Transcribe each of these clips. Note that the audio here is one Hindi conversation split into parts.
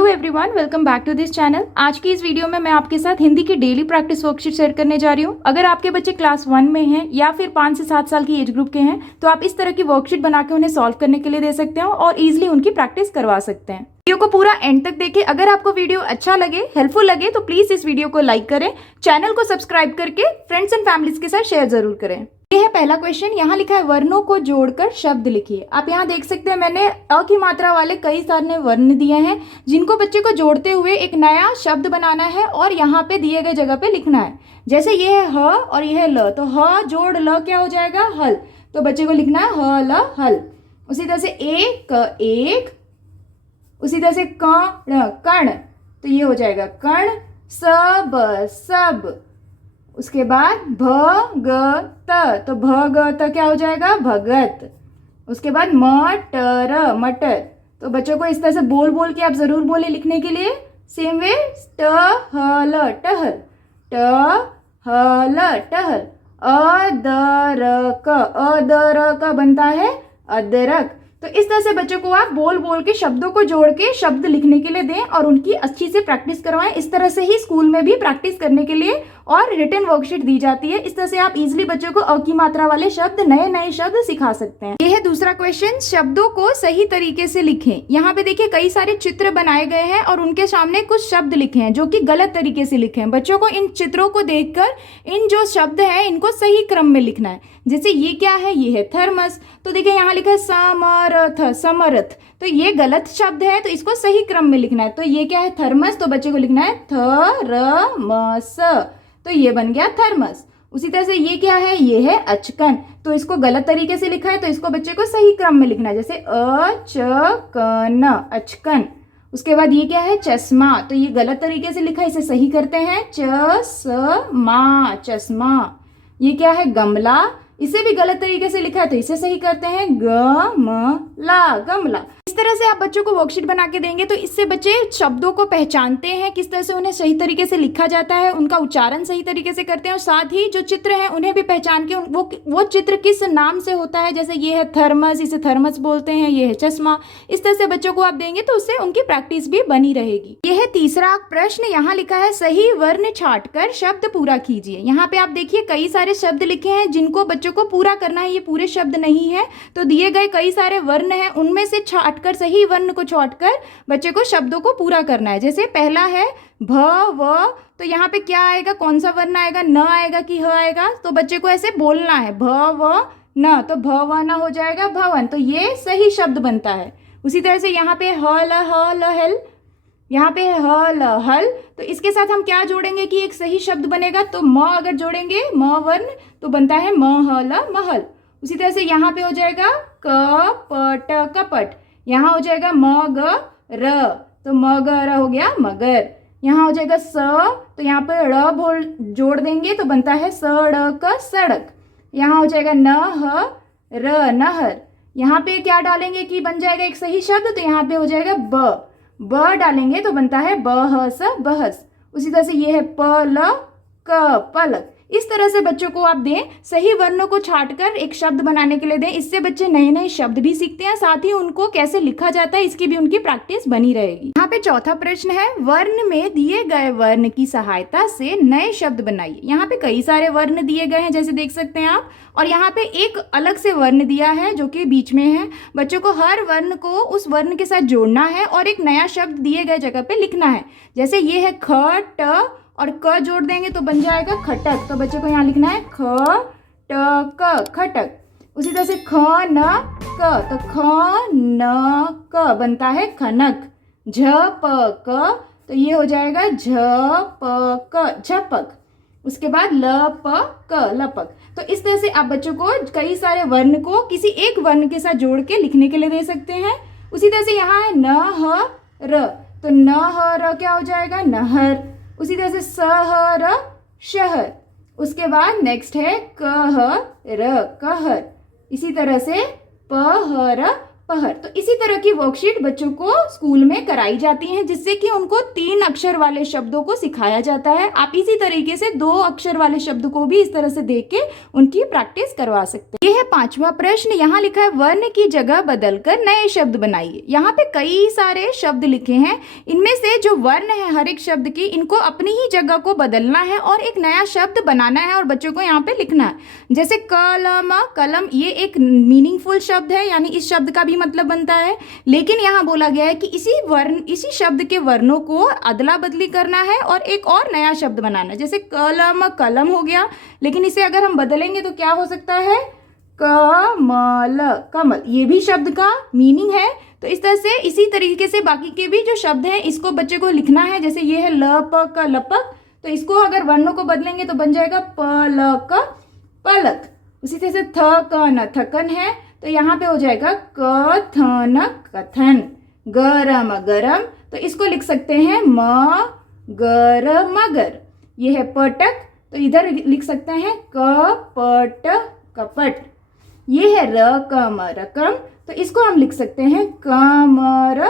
Hello everyone, welcome back to this channel. आज की इस वीडियो में मैं आपके साथ हिंदी की डेली प्रैक्टिस वर्कशीट शेयर करने जा रही हूँ। अगर आपके बच्चे क्लास 1 में हैं या फिर 5 से 7 साल की एज ग्रुप के हैं तो आप इस तरह की वर्कशीट बना के उन्हें सॉल्व करने के लिए दे सकते हो और इजीली उनकी प्रैक्टिस करवा सकते हैं। वीडियो को पूरा एंड तक देखें। अगर आपको वीडियो अच्छा लगे, हेल्पफुल लगे तो प्लीज इस वीडियो को लाइक करें, चैनल को सब्सक्राइब करके फ्रेंड्स एंड फैमिलीज के साथ शेयर जरूर करें। ये है पहला क्वेश्चन। यहाँ लिखा है वर्णों को जोड़कर शब्द लिखिए। आप यहाँ देख सकते हैं मैंने अ की मात्रा वाले कई सारे वर्ण दिए हैं जिनको बच्चे को जोड़ते हुए एक नया शब्द बनाना है और यहाँ पे दिए गए जगह पे लिखना है। जैसे ये है ह और ये है ल, तो ह जोड़ ल क्या हो जाएगा? हल। तो बच्चे को लिखना है ह ल हल। उसी तरह से एक, उसी तरह से कण, तो ये हो जाएगा कण। सब। उसके बाद भगत, तो भगत क्या हो जाएगा? भगत। उसके बाद मटर, तो बच्चों को इस तरह से बोल बोल के आप जरूर बोले लिखने के लिए। सेम वे टहल, टहल। अदरक बनता है अदरक। तो इस तरह से बच्चों को आप बोल बोल के शब्दों को जोड़ के शब्द लिखने के लिए दें और उनकी अच्छी से प्रैक्टिस करवाएं। इस तरह से ही स्कूल में भी प्रैक्टिस करने के लिए और रिटन वर्कशीट दी जाती है। इस तरह से आप इजीली बच्चों को अ की मात्रा वाले शब्द, नए नए शब्द सिखा सकते हैं। यह है दूसरा क्वेश्चन, शब्दों को सही तरीके से लिखें। यहाँ पे देखिए कई सारे चित्र बनाए गए हैं और उनके सामने कुछ शब्द लिखे हैं जो कि गलत तरीके से लिखे हैं। बच्चों को इन चित्रों को देखकर इन जो शब्द है इनको सही क्रम में लिखना है। जैसे ये क्या है? ये है थर्मस। तो देखिए यहाँ लिखा है समर्थ, तो ये गलत शब्द है, तो इसको सही क्रम में लिखना है। तो ये क्या है? थर्मस, तो बच्चे को लिखना है थरमस, तो ये बन गया थर्मस। उसी तरह से ये क्या है? ये है अचकन, तो इसको गलत तरीके से लिखा है, तो इसको बच्चे को सही क्रम में लिखना है। जैसे अचकन, अचकन। उसके बाद ये क्या है? चश्मा, तो ये गलत तरीके से लिखा है, इसे सही करते हैं चश्मा, चश्मा। ये क्या है? गमला, इसे भी गलत तरीके से लिखा है, तो इसे सही करते हैं गमला, गमला। इस तरह से आप बच्चों को वर्कशीट बना के देंगे तो इससे बच्चे शब्दों को पहचानते हैं, किस तरह से उन्हें सही तरीके से लिखा जाता है, उनका उच्चारण सही तरीके से करते हैं और साथ ही जो चित्र हैं उन्हें भी पहचान के वो चित्र किस नाम से होता है। जैसे ये है थर्मस, इसे थर्मस बोलते हैं, ये है चश्मा। इस तरह से बच्चों को आप देंगे तो उससे उनकी प्रैक्टिस भी बनी रहेगी। यह है तीसरा प्रश्न। यहाँ लिखा है सही वर्ण छांटकर शब्द पूरा कीजिए। यहाँ पे आप देखिए कई सारे शब्द लिखे हैं जिनको बच्चों को पूरा करना है। ये पूरे शब्द नहीं है, तो दिए गए कई सारे वर्ण हैं उनमें से छांटकर, सही वर्ण को छांटकर बच्चे को शब्दों को पूरा करना है। जैसे पहला है भ व, तो यहाँ पे क्या आएगा? कौन सा वर्ण आएगा? न आएगा कि ह आएगा? तो बच्चे को ऐसे बोलना है भ व न, तो भ व न हो जाएगा भवन, तो ये सही शब्द बनता है। उसी तरह से यहाँ पे ह ल हल, यहाँ पे ह ल हल, तो इसके साथ हम क्या जोड़ेंगे कि एक सही शब्द बनेगा? तो म अगर जोड़ेंगे म वर्ण तो बनता है म ह ल महल। उसी तरह से यहाँ पे हो जाएगा कपट, कपट। यहाँ हो जाएगा म ग र, तो म ग र हो गया मगर। यहाँ हो जाएगा स, तो यहाँ पे ड़ बोल जोड़ देंगे तो बनता है सड़क, सड़क। यहाँ हो जाएगा न ह र नहर। यहाँ पे क्या डालेंगे कि बन जाएगा एक सही शब्द? तो यहाँ पे हो जाएगा ब डालेंगे तो बनता है बहस, बहस। उसी तरह से ये है पलक, पलक। इस तरह से बच्चों को आप दें, सही वर्णों को छांटकर एक शब्द बनाने के लिए दें। इससे बच्चे नए नए शब्द भी सीखते हैं, साथ ही उनको कैसे लिखा जाता है इसकी भी उनकी प्रैक्टिस बनी रहेगी। यहाँ पे चौथा प्रश्न है वर्ण में दिए गए वर्ण की सहायता से नए शब्द बनाइए। यहाँ पे कई सारे वर्ण दिए गए हैं जैसे देख सकते हैं आप, और यहाँ पे एक अलग से वर्ण दिया है जो कि बीच में है। बच्चों को हर वर्ण को उस वर्ण के साथ जोड़ना है और एक नया शब्द दिए गए जगह पे लिखना है। जैसे ये है ख ट और क जोड़ देंगे तो बन जाएगा खटक, तो बच्चे को यहाँ लिखना है ख ट क, खटक। उसी तरह से ख न क, तो ख न क बनता है खनक। झ प क, तो ये हो जाएगा झ प क, झपक। उसके बाद ल प क, लपक। तो इस तरह से आप बच्चों को कई सारे वर्ण को किसी एक वर्ण के साथ जोड़ के लिखने के लिए दे सकते हैं। उसी तरह से यहाँ है न ह र, तो न ह र क्या हो जाएगा? नहर। उसी तरह से स ह र शहर। उसके बाद नेक्स्ट है क ह र कहर। इसी तरह से प ह र पहर। तो इसी तरह की वर्कशीट बच्चों को स्कूल में कराई जाती हैं, जिससे कि उनको 3 अक्षर वाले शब्दों को सिखाया जाता है। आप इसी तरीके से 2 अक्षर वाले शब्द को भी इस तरह से देख के उनकी प्रैक्टिस करवा सकते हैं। ये है 5वां प्रश्न। यहाँ लिखा है वर्ण की जगह बदलकर नए शब्द बनाइए। यहाँ पे कई सारे शब्द लिखे हैं, इनमें से जो वर्ण है हर एक शब्द की, इनको अपनी ही जगह को बदलना है और एक नया शब्द बनाना है और बच्चों को यहाँ पे लिखना है। जैसे कलम, कलम ये एक मीनिंगफुल शब्द है, यानी इस शब्द का भी मतलब बनता है, लेकिन यहाँ बोला गया है कि इसी शब्द के वर्णों को अदला बदली करना है और एक और नया शब्द बनाना है। जैसे कलम, कलम हो गया, लेकिन इसे अगर हम बदलेंगे तो क्या हो सकता है, कमल, कमल, ये भी शब्द का मीनिंग है। तो इस तरह से इसी तरीके से बाकी के भी जो शब्द हैं इसको बच्चे को लिखना है। जैसे ये है लपक, लपक, तो इसको अगर वर्णों को बदलेंगे तो बन जाएगा पलक, पलक। उसी तरह से थकन, थकन है, तो यहाँ पे हो जाएगा कथन, कथन। गरम, गरम, तो इसको लिख सकते हैं मगर, मगर। ये है पटक, तो इधर लिख सकते हैं कपट, कपट। ये है रकम, रकम, तो इसको हम लिख सकते हैं कमर,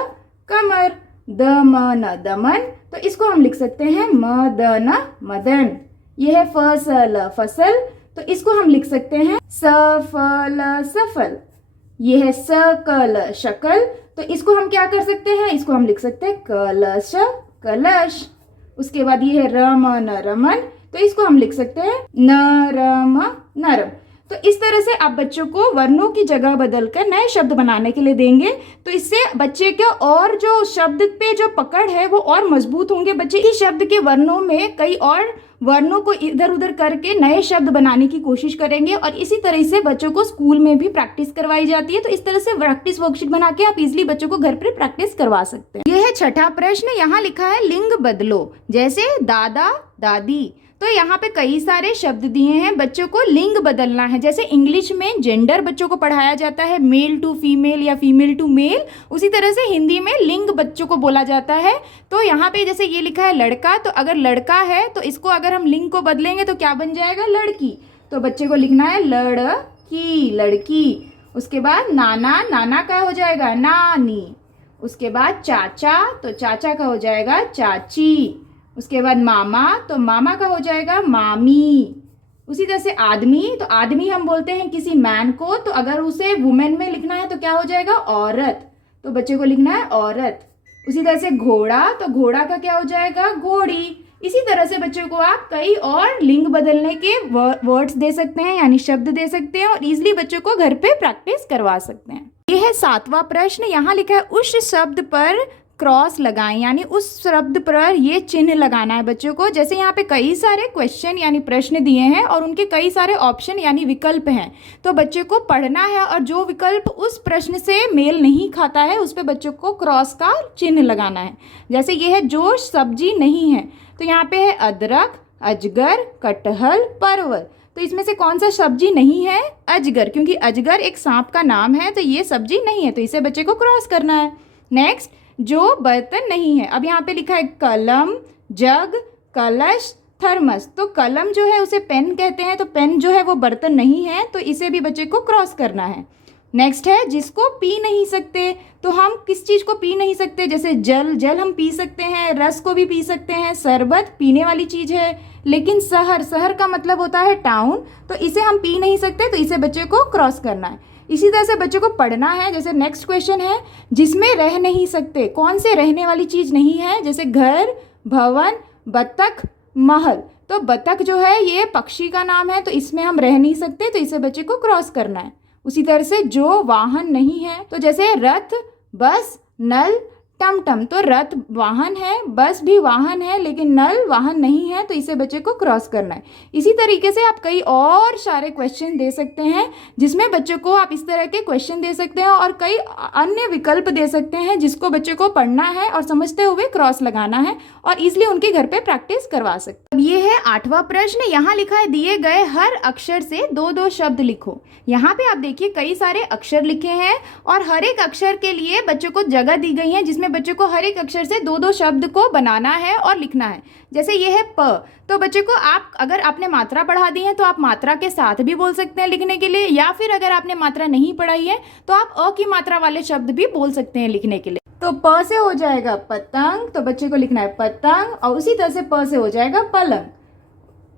कमर। दमन, दमन, तो इसको हम लिख सकते हैं मदन, मदन। ये है फसल, फसल, तो इसको हम लिख सकते हैं सफल, सफल। ये है सकल, शकल, तो इसको हम क्या कर सकते हैं, इसको हम लिख सकते हैं कलश, कलश। उसके बाद ये है रमन, रमन, तो इसको हम लिख सकते हैं नरम, नरम। तो इस तरह से आप बच्चों को वर्णों की जगह बदलकर नए शब्द बनाने के लिए देंगे, तो इससे बच्चे के और जो शब्द पे जो पकड़ है वो और मजबूत होंगे। बच्चे इस शब्द के वर्णों में कई और वर्णों को इधर उधर करके नए शब्द बनाने की कोशिश करेंगे, और इसी तरह से बच्चों को स्कूल में भी प्रैक्टिस करवाई जाती है। तो इस तरह से प्रैक्टिस वर्कशीट बना के आप इजिली बच्चों को घर पर प्रैक्टिस करवा सकते हैं। यह है 6ठा प्रश्न। यहाँ लिखा है लिंग बदलो, जैसे दादा, दादी। तो यहाँ पे कई सारे शब्द दिए हैं, बच्चों को लिंग बदलना है। जैसे इंग्लिश में जेंडर बच्चों को पढ़ाया जाता है, मेल टू फीमेल या फीमेल टू मेल, उसी तरह से हिंदी में लिंग बच्चों को बोला जाता है। तो यहाँ पे जैसे ये लिखा है लड़का, तो अगर लड़का है तो इसको अगर हम लिंग को बदलेंगे तो क्या बन जाएगा, लड़की। तो बच्चे को लिखना है लड़की, लड़की। उसके बाद नाना, नाना का हो जाएगा नानी। उसके बाद चाचा, तो चाचा का हो जाएगा चाची। उसके बाद मामा, तो मामा का हो जाएगा मामी। उसी तरह से आदमी, तो आदमी हम बोलते हैं किसी मैन को, तो अगर उसे वुमेन में लिखना है तो क्या हो जाएगा, औरत। तो बच्चे को लिखना है औरत। उसी तरह से घोड़ा, तो घोड़ा का क्या हो जाएगा, घोड़ी। इसी तरह से बच्चों को आप कई और लिंग बदलने के वर्ड्स दे सकते हैं, यानी शब्द दे सकते हैं, और इजिली बच्चों को घर पे प्रैक्टिस करवा सकते हैं। यह है 7वां प्रश्न। यहाँ लिखा है उस शब्द पर क्रॉस लगाएं, यानी उस शब्द पर ये चिन्ह लगाना है बच्चों को। जैसे यहाँ पे कई सारे क्वेश्चन यानी प्रश्न दिए हैं और उनके कई सारे ऑप्शन यानी विकल्प हैं, तो बच्चे को पढ़ना है और जो विकल्प उस प्रश्न से मेल नहीं खाता है उस पे बच्चों को क्रॉस का चिन्ह लगाना है। जैसे ये है जो सब्जी नहीं है, तो यहाँ पे है अदरक, अजगर, कटहल, परवल। तो इसमें से कौन सा सब्जी नहीं है, अजगर, क्योंकि अजगर एक सांप का नाम है, तो ये सब्जी नहीं है, तो इसे बच्चे को क्रॉस करना है। नेक्स्ट, जो बर्तन नहीं है, अब यहाँ पे लिखा है कलम, जग, कलश, थर्मस। तो कलम जो है उसे पेन कहते हैं, तो पेन जो है वो बर्तन नहीं है, तो इसे भी बच्चे को क्रॉस करना है। नेक्स्ट है जिसको पी नहीं सकते, तो हम किस चीज़ को पी नहीं सकते, जैसे जल, जल हम पी सकते हैं, रस को भी पी सकते हैं, शरबत पीने वाली चीज़ है, लेकिन शहर, शहर का मतलब होता है टाउन, तो इसे हम पी नहीं सकते, तो इसे बच्चे को क्रॉस करना है। इसी तरह से बच्चों को पढ़ना है। जैसे नेक्स्ट क्वेश्चन है जिसमें रह नहीं सकते, कौन से रहने वाली चीज़ नहीं है, जैसे घर, भवन, बत्तख, महल। तो बत्तख जो है ये पक्षी का नाम है, तो इसमें हम रह नहीं सकते, तो इसे बच्चे को क्रॉस करना है। उसी तरह से जो वाहन नहीं है, तो जैसे रथ, बस, नल, टमटम। तो रथ वाहन है, बस भी वाहन है, लेकिन नल वाहन नहीं है, तो इसे बच्चे को क्रॉस करना है। इसी तरीके से आप कई और सारे क्वेश्चन दे सकते हैं, जिसमें बच्चों को आप इस तरह के क्वेश्चन दे सकते हैं और कई अन्य विकल्प दे सकते हैं, जिसको बच्चे को पढ़ना है और समझते हुए क्रॉस लगाना है और इसलिए उनके घर पे प्रैक्टिस करवा सकते हैं। अब ये है 8वां प्रश्न। यहाँ लिखा है दिए गए हर अक्षर से 2-2 शब्द लिखो। यहाँ पे आप देखिए कई सारे अक्षर लिखे हैं और हर एक अक्षर के लिए बच्चों को जगह दी गई है जिसमें में बच्चे को हर एक अक्षर से दो दो शब्द को बनाना है और लिखना है। जैसे ये है प, तो बच्चे को आप अगर आपने मात्रा पढ़ा दी है तो आप मात्रा के साथ भी बोल सकते हैं लिखने के लिए, या फिर अगर आपने मात्रा नहीं पढ़ाई है तो आप अ की मात्रा वाले शब्द भी बोल सकते हैं लिखने के लिए। तो प से हो जाएगा पतंग, तो बच्चे को लिखना है पतंग, और उसी तरह से प से हो जाएगा पलंग।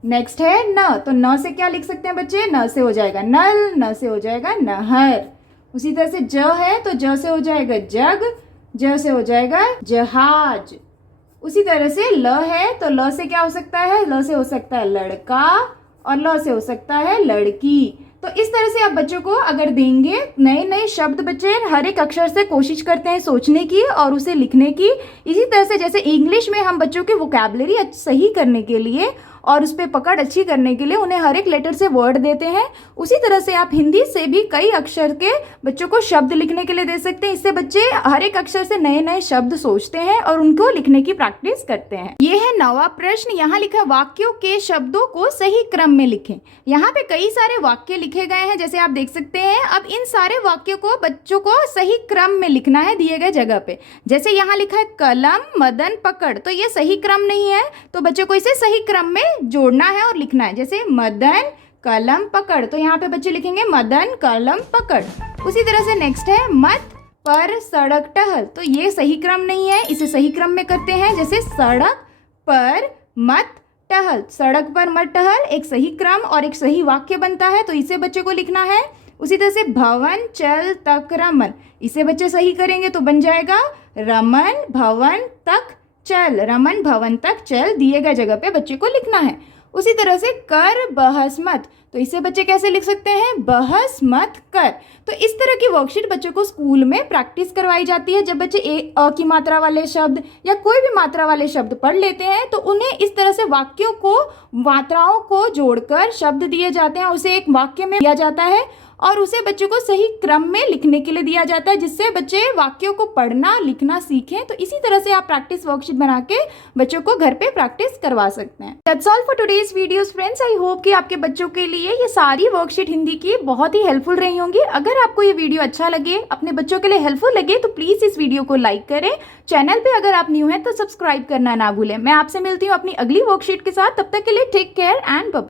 नेक्स्ट है न, तो न से क्या लिख सकते हैं बच्चे, न से हो जाएगा नल, न से हो जाएगा नहर। उसी तरह से ज है तो ज से हो जाएगा जग, ज से हो जाएगा जहाज। उसी तरह से ल है तो ल से क्या हो सकता है, ल से हो सकता है लड़का, और ल से हो सकता है लड़की। तो इस तरह से आप बच्चों को अगर देंगे नए नए शब्द, बच्चे हर एक अक्षर से कोशिश करते हैं सोचने की और उसे लिखने की। इसी तरह से जैसे इंग्लिश में हम बच्चों की वोकैबुलरी सही करने के लिए और उस पर पकड़ अच्छी करने के लिए उन्हें हर एक लेटर से वर्ड देते हैं, उसी तरह से आप हिंदी से भी कई अक्षर के बच्चों को शब्द लिखने के लिए दे सकते हैं। इससे बच्चे हर एक अक्षर से नए नए शब्द सोचते हैं और उनको लिखने की प्रैक्टिस करते हैं। ये है 9वां प्रश्न। यहाँ लिखा वाक्यों के शब्दों को सही क्रम में लिखें। यहाँ पे कई सारे वाक्य लिखे गए हैं जैसे आप देख सकते हैं। अब इन सारे वाक्यों को बच्चों को सही क्रम में लिखना है दिए गए जगह पे। जैसे यहाँ लिखा है कलम मदन पकड़, तो ये सही क्रम नहीं है, तो बच्चों को इसे सही क्रम में जोड़ना है और लिखना है। जैसे मदन कलम पकड़, तो यहाँ पे बच्चे लिखेंगे मदन कलम पकड़। उसी तरह से नेक्स्ट है मत पर सड़क टहल, तो ये सही क्रम नहीं है, इसे सही क्रम में करते हैं। जैसे सड़क पर मत टहल, सड़क पर मत टहल एक सही क्रम और एक सही वाक्य बनता है, तो इसे बच्चे को लिखना है। उसी तरह से भवन चल तक रमन, इसे बच्चे सही करेंगे तो बन जाएगा रमन भवन तक चल, रमन भवन तक चल दिए गए जगह पे बच्चे को लिखना है। उसी तरह से कर बहस मत, तो इसे बच्चे कैसे लिख सकते हैं, बहस मत कर। तो इस तरह की वर्कशीट बच्चों को स्कूल में प्रैक्टिस करवाई जाती है। जब बच्चे अ की मात्रा वाले शब्द या कोई भी मात्रा वाले शब्द पढ़ लेते हैं तो उन्हें इस तरह से वाक्यों को मात्राओं को जोड़कर शब्द दिए जाते हैं, उसे एक वाक्य में दिया जाता है और उसे बच्चों को सही क्रम में लिखने के लिए दिया जाता है, जिससे बच्चे वाक्यों को पढ़ना लिखना सीखें। तो इसी तरह से आप प्रैक्टिस वर्कशीट बना के बच्चों को घर पे प्रैक्टिस करवा सकते हैं। That's all for today's videos friends. I hope कि आपके बच्चों के लिए ये सारी वर्कशीट हिंदी की बहुत ही हेल्पफुल रही होंगी। अगर आपको ये वीडियो अच्छा लगे, अपने बच्चों के लिए हेल्पफुल लगे, तो प्लीज इस वीडियो को लाइक करें। चैनल पे अगर आप न्यू हैं तो सब्सक्राइब करना ना भूलें। मैं आपसे मिलती हूँ अपनी अगली वर्कशीट के साथ, तब तक के लिए टेक केयर एंड बाय।